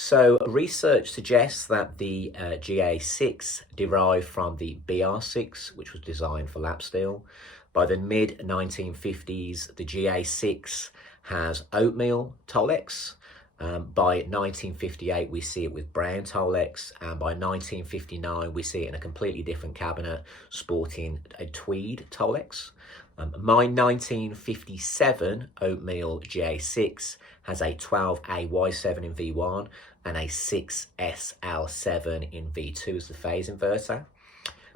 So research suggests that the GA6 derived from the BR6, which was designed for lap steel. By the mid-1950s, the GA6 has oatmeal Tolex. By 1958, we see it with brown Tolex, and by 1959, we see it in a completely different cabinet sporting a tweed Tolex. My 1957 oatmeal GA6 has a 12AY7 in V1 and a 6SL7 in V2 as the phase inverter.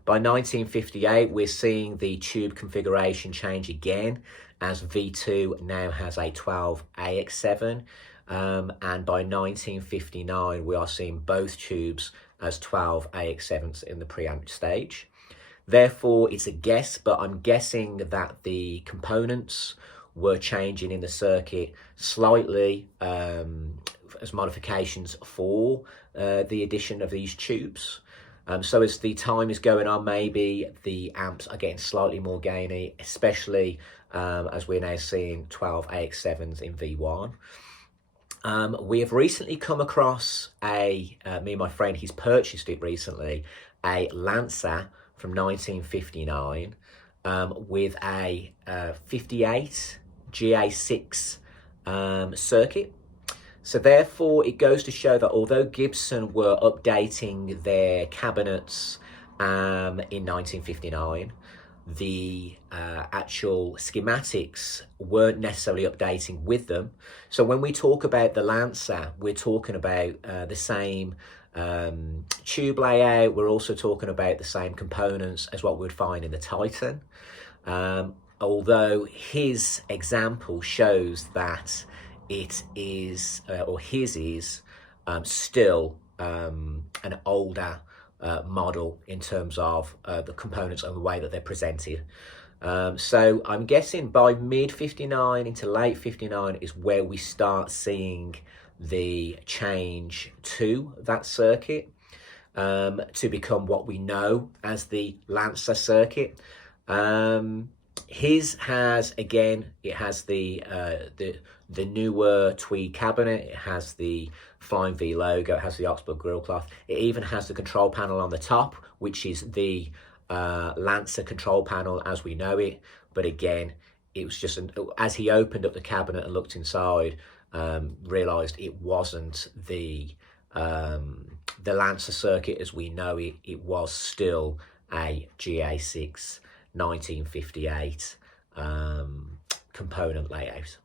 By 1958, we're seeing the tube configuration change again as V2 now has a 12AX7. And by 1959, we are seeing both tubes as 12AX7s in the preamp stage. Therefore, it's a guess, but I'm guessing that the components were changing in the circuit slightly as modifications for the addition of these tubes. So as the time is going on, maybe the amps are getting slightly more gainy, especially as we're now seeing 12AX7s in V1. We have recently come across me and my friend, he's purchased it recently, a Lancer from 1959 with a 58 GA6 circuit. So therefore, it goes to show that although Gibson were updating their cabinets in 1959, the actual schematics weren't necessarily updating with them. So when we talk about the Lancer, we're talking about the same tube layout. We're also talking about the same components as what we'd find in the Titan. Although his example shows that it is, or his is, still an older model in terms of the components and the way that they're presented. So I'm guessing by mid-59 into late 59 is where we start seeing the change to that circuit to become what we know as the Lancer circuit. His has, again, it has the newer tweed cabinet. It has the Flying V logo. It has the Oxford grill cloth. It even has the control panel on the top, which is the Lancer control panel as we know it. But again, it was just as he opened up the cabinet and looked inside, realized it wasn't the Lancer circuit as we know it. It was still a GA6 1958 component layout.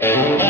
Thank